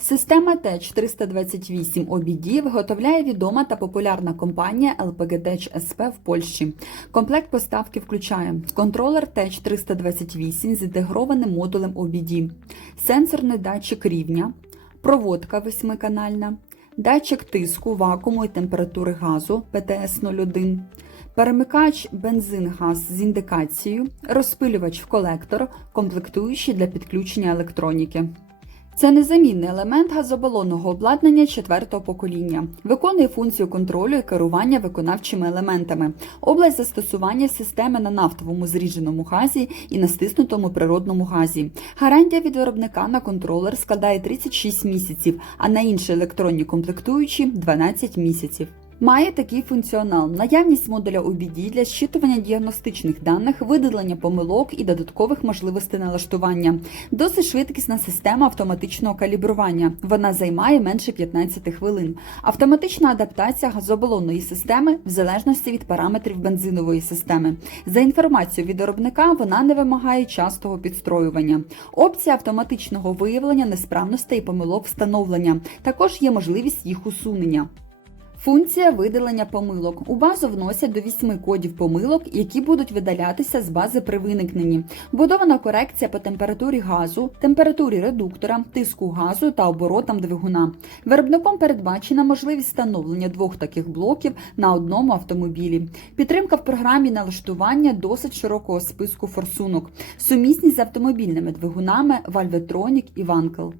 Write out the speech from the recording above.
Система ТЕЧ 328 OBD виготовляє відома та популярна компанія Tech SP в Польщі. Комплект поставки включає контролер ТЕЧ 328 з інтегрованим модулем OBD, сенсорний датчик рівня, проводка восьмиканальна, датчик тиску, вакууму і температури газу ПТС-01, перемикач бензин-газ з індикацією, розпилювач в колектор, комплектуючий для підключення електроніки. Це незамінний елемент газобалонного обладнання четвертого покоління. Виконує функцію контролю і керування виконавчими елементами. Область застосування системи на нафтовому зрідженому газі і на стиснутому природному газі. Гарантія від виробника на контролер складає 36 місяців, а на інші електронні комплектуючі 12 місяців. Має такий функціонал: наявність модуля OBD для зчитування діагностичних даних, видалення помилок і додаткових можливостей налаштування. Досить швидкісна система автоматичного калібрування. Вона займає менше 15 хвилин. Автоматична адаптація газобалонної системи в залежності від параметрів бензинової системи. За інформацією від виробника, вона не вимагає частого підстроювання. Опція автоматичного виявлення несправностей і помилок встановлення. Також є можливість їх усунення. Функція видалення помилок. У базу вносять до 8 кодів помилок, які будуть видалятися з бази при виникненні. Будована корекція по температурі газу, температурі редуктора, тиску газу та оборотам двигуна. Виробником передбачена можливість встановлення двох таких блоків на одному автомобілі. Підтримка в програмі налаштування досить широкого списку форсунок. Сумісність з автомобільними двигунами Valvetronic і Wankel.